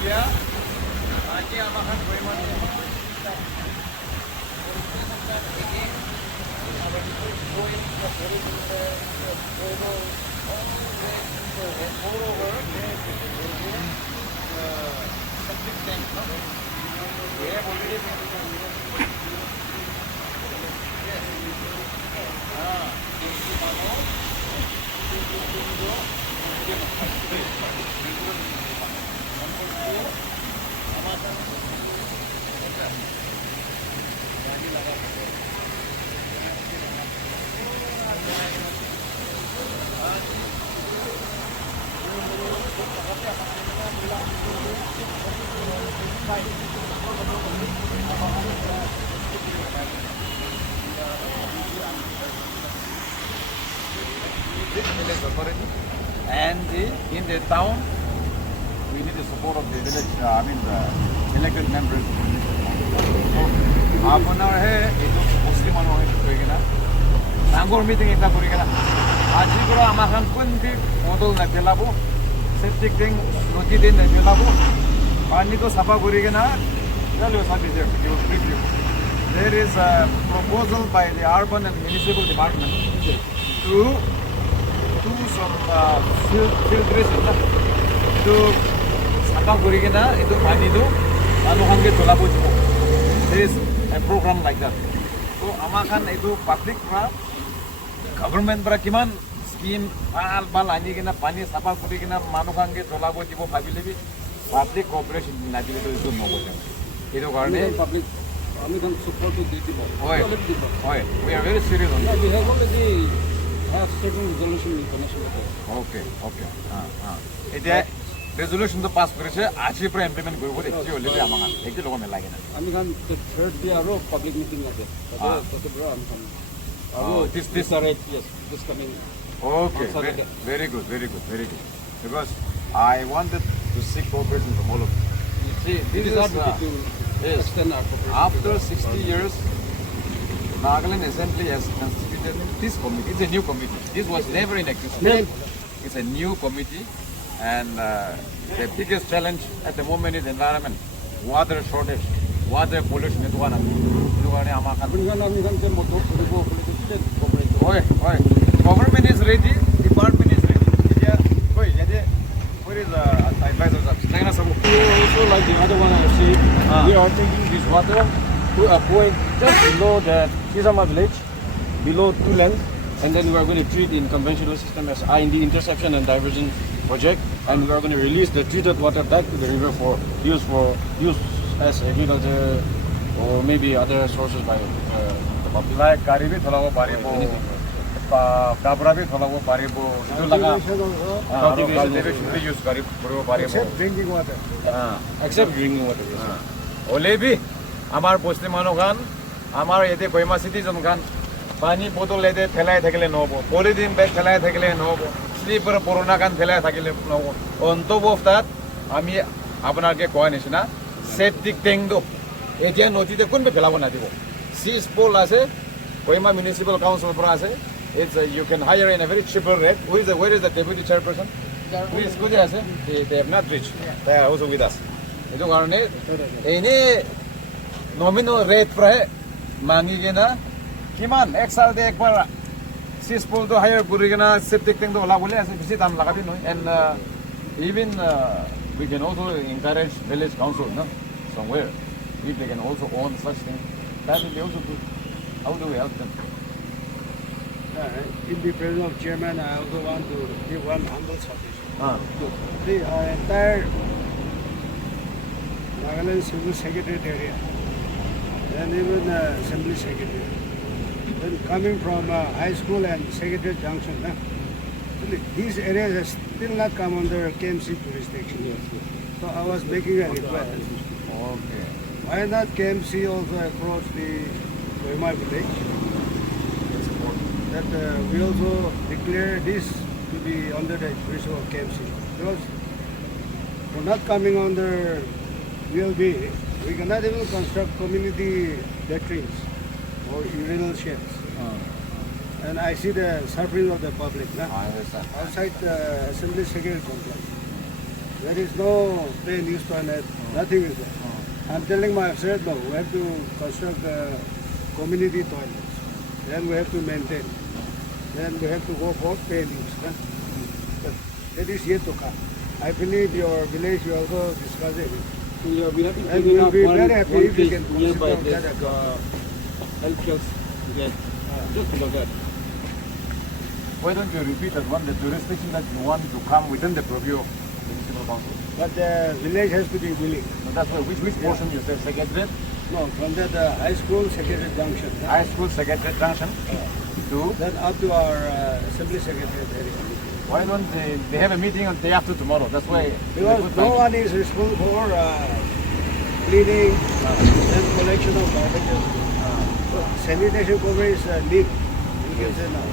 Yeah. Aquí amahan Koima. And in the town, we need the support of the village, the elected members. Half an hour है, itu Muslim orang itu pergi na. Anggur meeting kita pergi na. Aji kura amakan pun di modal na pelabu, septic tank noti din na pelabu. Pani to sapa pergi na. Lalu sabi je, you review. There is a proposal by the urban and municipal department to do some filtration itu sapa pergi na itu pani itu lalu hangge pelabu juga. There is a program like that. So amakan itu public pra government pra kiman scheme bal ani kena pani sapa kuri kena manukange tolabo jibo bhabilebi public cooperation nadi itu no bote. Itu karone public আমি can support to দিব hoy we are very serious on that. We have already have certain resolution information. Okay. এটা resolution to pass করেছে আজকে পুরো implement করব দেখছি already আমাকে একটু লোক মেলা কিনা আমি কাম third day আরো public meeting আছে তাতে বড় আমি কাম this are right, yes, this coming. Okay, very good. Because I wanted to seek cooperation from all of you. See, this is yes. Extend our cooperation. After 60 years, Nagaland Assembly has constituted this committee. It's a new committee. This was never in existence. It's a new committee, and the biggest challenge at the moment is environment, water shortage, water pollution. It's one of them. আমি কাম মোটো কৰিব politician cooperate. Oi. Government is ready. Department is ready. Where is the advisors? Also like the other one I see, we are taking this water to a point just below the Kisama village, below 2 lanes, and then we are going to treat in conventional system as IND interception and diversion project, and we are going to release the treated water back to the river for use as agriculture or maybe other sources by the public. Like Karibi Tholabo Paribo, Dabra bi Tholabo Paribo, itu laga. Cultivation we use Karibo Paribo. Drinking water. Except drinking water. Olebi, amar poste manogan, amar ede Koima citizen gan, pani bottle ede thelai thakile nobo, polythene bag thelai thakile nobo, sleeper porona gan thelai thakile nobo. On top of that, ami আপনাকে কয় নিচিনা septic tank do এতিয়া নদীতে কোনবে ফেলাব না দিব six pole আছে Koima municipal council পৰা আছে it's you can hire in a very cheaper rate where is the deputy chairperson please could you say they have not reached they are also with us itu karone ini nominal rate pra mangi kena kiman ek sal de ekbar six pole to hire kuri kena septic tank do la bole ase bisi dam lagabi no and even we can also encourage village council no somewhere if they can also own such thing that will be also good. How do we help them? In the presence of chairman, I also want to give one humble submission. The entire Nagaland Civil Secretariat area and even Assembly Secretariat, then coming from high school and Secretariat Junction, these areas are still not come under KMC jurisdiction. So I was making a request. Okay. Why not KMC also approach the Koima village? That we also declare this to be under the jurisdiction of KMC. Because for not coming under VLB, we cannot even construct community latrines or urinal sheds. And I see the suffering of the public I understand. outside the Assembly Secretariat complex. There is no plain use toilet. Nothing is there. I'm telling my friend, no, we have to construct community toilets. Then we have to maintain. Then we have to go for plain use. But that is yet to come. I believe your village, you also discuss it. Yeah, we have to And clean we'll up be one, very happy one if we place can nearby consider this that. health care gate. Just below that. Why don't you repeat that one, the jurisdiction that you want to come within the purview of the municipal council? But the village has to be willing. So that's why, which portion you say, Secretariat? No, from that high school, secretary junction. High School Secretariat Junction to, Then up to our assembly secretary area. why don't they have a meeting on day after tomorrow? That's why. Because no one is responsible for cleaning and collection of garbages. Sanitation coverage is leak. You can say now.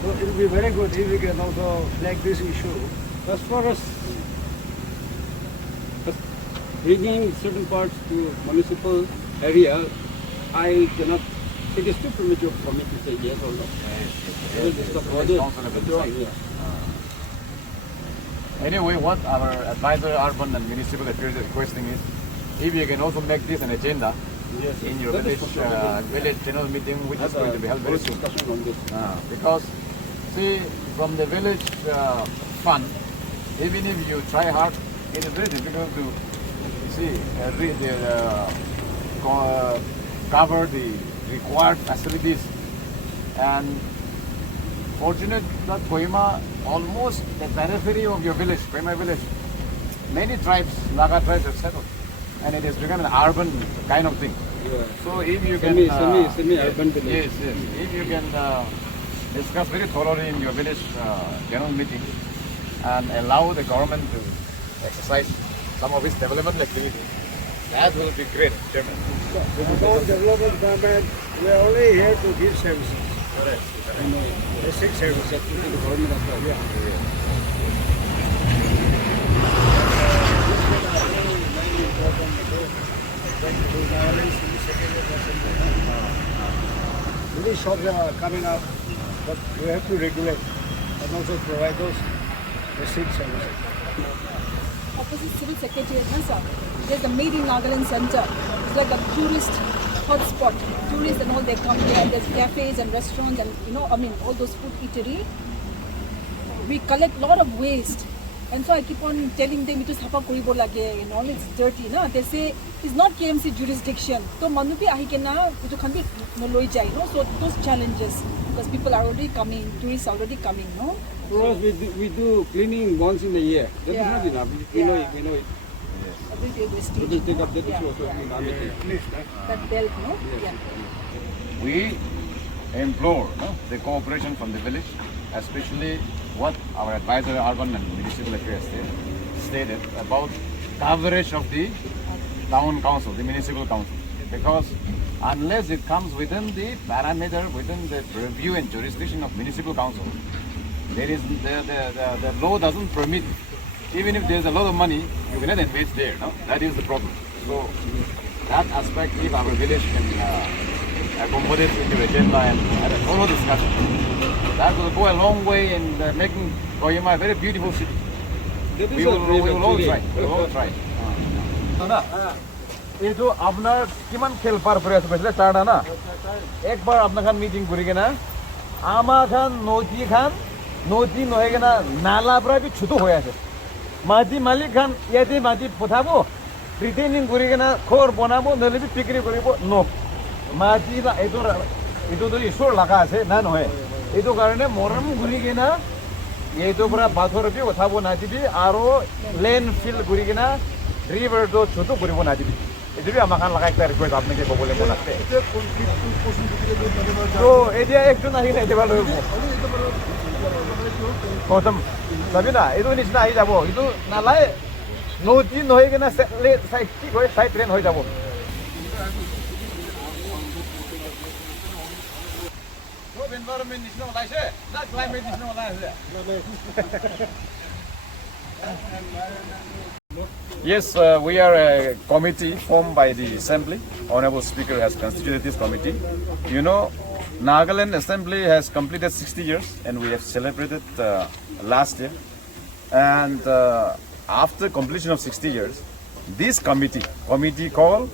So it will be very good if we can also flag this issue. As far as bringing certain parts to municipal area, I cannot. It is too premature for me to say yes or no. We'll discuss further later on, yeah. Anyway, what our advisor, urban and municipal affairs is requesting is, if you can also make this an agenda Yes, in your that is village for sure. village general meeting, which is Have going to be held very broad soon. discussion on this. Because, see, from the village fund, even if you try hard, it is very difficult to see cover the required facilities. And fortunate that Kohima, almost the periphery of your village, Kohima village, many tribes, Naga tribes have settled, and it has become an urban kind of thing. Yeah. So if you can Semi-urban village. yes, if you can discuss very thoroughly in your village general meeting and allow the government to exercise some of its development activities, that will be great, Chairman. About development government, we are only here to give services. Correct. I know. Basic services. Secretary to the government as well. Yeah. Many shops are coming up, but we have to regulate and also provide those basic services. Opposite civil secretariat, na sir. There's the Made in Nagaland Center. It's like a tourist hotspot. Tourists and all, they come there. There's cafes and restaurants and all those food eatery. We collect lot of waste. And so I keep on telling them it is hapa koribo lage and all, it's dirty, na. They say it's not KMC jurisdiction. So manupi ahi ke na ito kan bhi noloi jai, no. So those challenges because people are already coming, tourists are already coming, no. For us, we do cleaning once in a year. That is Yeah. not enough. We know it. Yeah. We know it. Everyday We wastage. will take up that issue also Yeah. in our meeting. That belt, no. Yeah. We implore the cooperation from the village, especially what our advisor, urban and municipal affairs stated about coverage of the town council, the municipal council. Because unless it comes within the parameter, within the review and jurisdiction of municipal council, there is the law doesn't permit. Even if there's a lot of money, you cannot invest there. No, that is the problem. So that aspect, if our village can accommodate into the agenda and have a thorough discussion, that will go a long way in making Kohima a very beautiful city. That is We a will great all actually. try. We will all try. এইটো আপোনাৰ কিমান খেল পাৰ কৰি আছে কৈছিলে চাৰটা না একবাৰ আপোনাৰ খান মিটিং কৰি কিনে আমাৰ খান নদী নহয় কিনে নালা পৰা বি ছুটো হৈ আছে মাটি মালিক খান ইয়াতে মাটি পঠাব ৰিটেইনিং কৰি কিনে ঘৰ বনাব নহ'লে বি বিক্ৰী কৰিব মাটি এইটো ঈশ্বৰ লগা আছে না নহয় এইটো কাৰণে মৰম ঘূৰি কিনে এইটোৰ পৰা বাথৰ বি উঠাব নাদিবি আৰু লেণ্ড ফিল কৰি কিনে ৰিভাৰটো ছুটো কৰিব নাদিবি এইটো আমাৰ খান লগা একটা ৰিকুৱেষ্ট আপোনালোকে ক'বলৈ মন আছে তো এতিয়া একজন আহি নাই দিব লৈ গৌতম চাবি না এইটো নিচিনা আহি যাব এইটো নালাই নদী নহয় কিনে কি কয় চাইড ট্ৰেইন হৈ যাব এনভাইৰনমেণ্ট নিচিনা ওলাইছে না ক্লাইমেট নিচিনা ওলাইছে Yes, we are a committee formed by the Assembly. Honorable Speaker has constituted this committee. You know, Nagaland Assembly has completed 60 years and we have celebrated last year. And after completion of 60 years, this committee called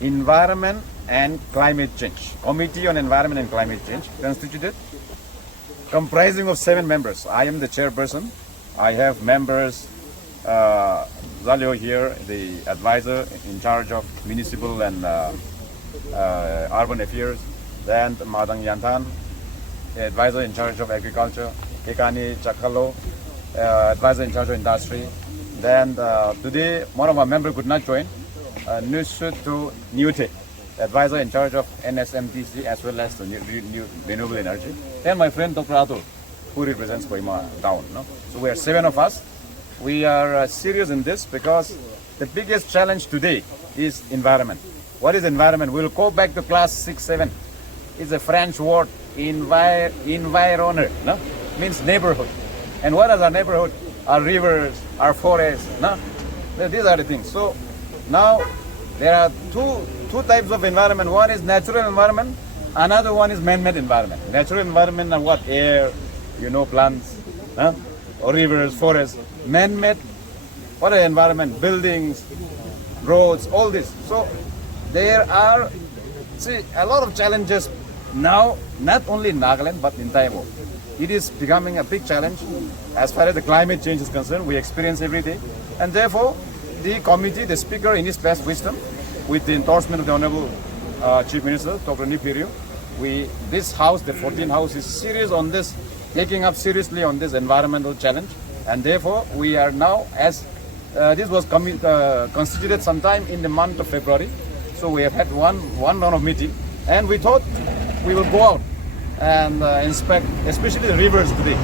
Environment and Climate Change, Committee on Environment and Climate Change, constituted, comprising of 7 members. I am the chairperson. I have members, Zalio here, the advisor in charge of municipal and urban affairs. Then Madang Yantan, advisor in charge of agriculture. Kekani Chakalo, advisor in charge of industry. Then today, one of our members could not join. Nusutu Newte, advisor in charge of NSMTC as well as the new renewable energy. And my friend Dr. Atul, who represents Kohima town. No? So we are 7 of us. We are serious in this because the biggest challenge today is environment. What is environment? We'll go back to class 6, 7. It's a French word, environner, no? Means neighborhood. And what is our neighborhood? Our rivers, our forests, no? These are the things. So now there are two types of environment. One is natural environment, another one is man-made environment. Natural environment are what? Air, plants, huh? Or rivers, forests. Man-made, what are environment? Buildings, roads, all this. So there are a lot of challenges now, not only in Nagaland but in Thailand. It is becoming a big challenge as far as the climate change is concerned. We experience every day, and therefore the committee, the speaker in his best wisdom, with the endorsement of the Honorable Chief Minister, Dr. Nipirio, this house, the 14th house, is serious on this, taking up seriously on this environmental challenge, and therefore we are now, as this was constituted sometime in the month of February, so we have had one round of meeting, and we thought we will go out and inspect, especially the rivers today,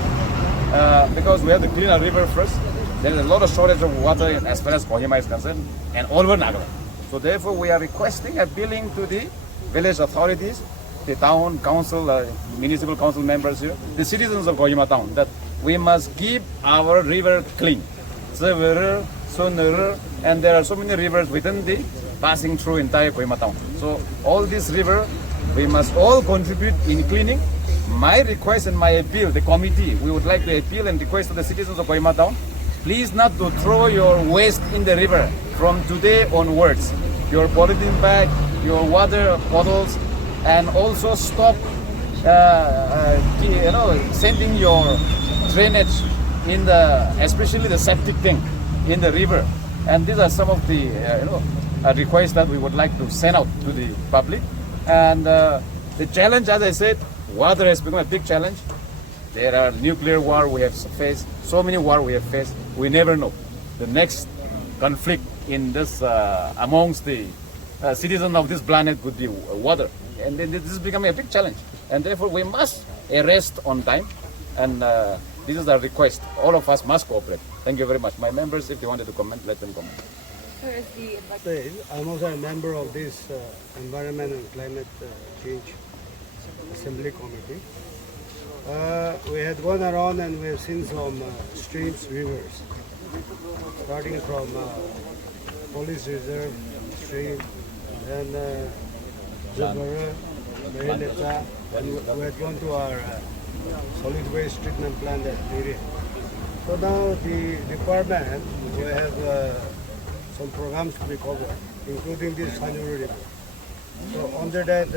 because we have to clean our river first. There is a lot of shortage of water as far as Kohima is concerned, and all over Nagaland. So therefore, we are requesting, appealing to the village authorities, the town council, municipal council members here, the citizens of Kohima town, that we must keep our river clean. Several, Sunur, and there are so many rivers within the passing through entire Kohima town. So all these rivers, we must all contribute in cleaning. My request and my appeal, the committee, we would like to appeal and request to the citizens of Kohima town, please not to throw your waste in the river from today onwards. Your polythene bag, your water bottles, and also stop sending your drainage in especially the septic tank in the river. And these are some of the requests that we would like to send out to the public. And the challenge, as I said, water has become a big challenge. There are nuclear war we have faced, so many war we have faced. We never know. The next conflict in this amongst the citizens of this planet could be water. And then this is becoming a big challenge. And therefore we must arrest on time. And this is our request. All of us must cooperate. Thank you very much. My members, if they wanted to comment, let them comment. I'm also a member of this Environment and Climate Change Assembly Committee. We had gone around and we have seen some streams, rivers, starting from Police Reserve stream, then Jabara, Marileta, and we had gone to our solid waste treatment plant at Tiri. So now the department will have some programs to be covered, including this Hanuri River. So under that,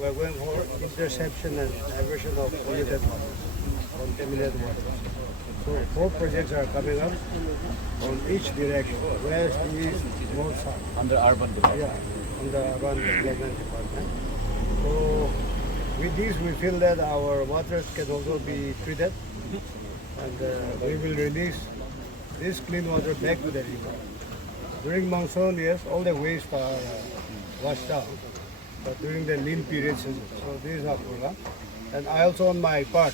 we're going for interception and diversion of polluted water, contaminated water. So 4 projects are coming up on each direction, west, east, north, south. Under urban development. Yeah, on the urban development department. So with this, we feel that our waters can also be treated, and we will release this clean water back to the river. During monsoon, yes, all the waste are washed out, but during the lean periods, so this is our program. And I also, on my part,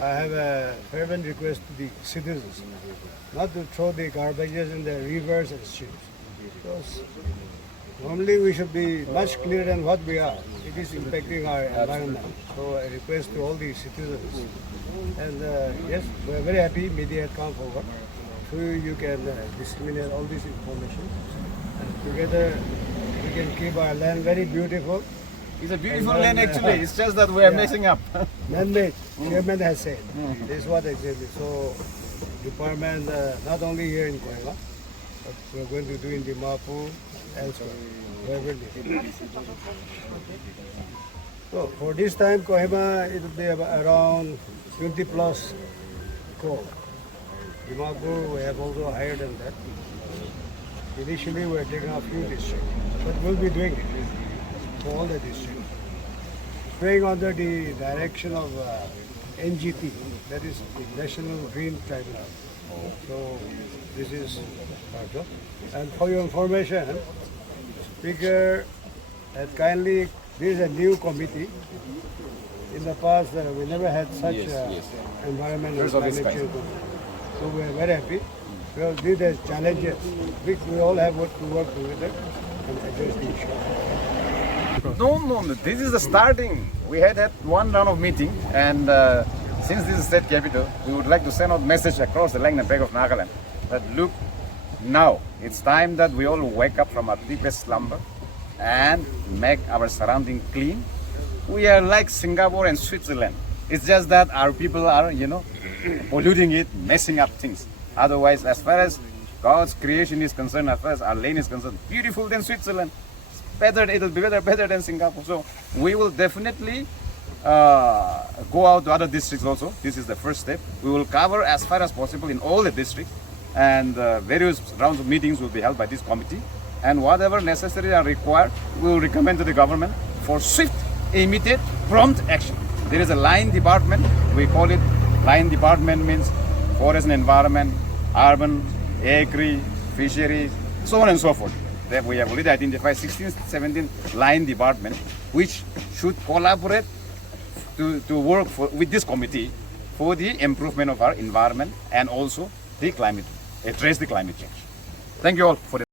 I have a fervent request to the citizens not to throw the garbages in the rivers and streams, because normally we should be much clearer than what we are. It is impacting our environment. So I request to all the citizens. And yes, we are very happy media had come forward. So you can disseminate all this information. And together we can keep our land very beautiful. It's a beautiful land actually. It's just that we are messing up. Man-made, chairman has said. This is what exactly. So department, not only here in Kohima, but we're going to do in Dimapur, elsewhere, wherever needed. So for this time, Kohima, it will be around 20 plus crore. Dimapur, we have also higher than that. Initially, we are taking a few districts, but we'll be doing it for all the districts. Praying under the direction of NGT, that is the National Green Tribunal. So this is our job. And for your information, Speaker had kindly, this is a new committee. In the past, we never had such environment and climate change committee. So we are very happy. Well, these are challenges which we all have to work together and address the issue. No, this is the starting. We had one round of meeting, and since this is state capital, we would like to send out message across the length and breadth of Nagaland that look, now it's time that we all wake up from our deepest slumber and make our surrounding clean. We are like Singapore and Switzerland. It's just that our people are, polluting it, messing up things. Otherwise, as far as God's creation is concerned, as far as our land is concerned, beautiful than Switzerland. It will be better than Singapore. So we will definitely go out to other districts also. This is the first step. We will cover as far as possible in all the districts, and various rounds of meetings will be held by this committee. And whatever necessary are required, we will recommend to the government for swift, immediate, prompt action. There is a line department. We call it line department, means forest and environment, urban, agri, fisheries, so on and so forth. That we have already identified 16, 17 line department which should collaborate to work with this committee for the improvement of our environment and also the climate, address the climate change. Thank you all for the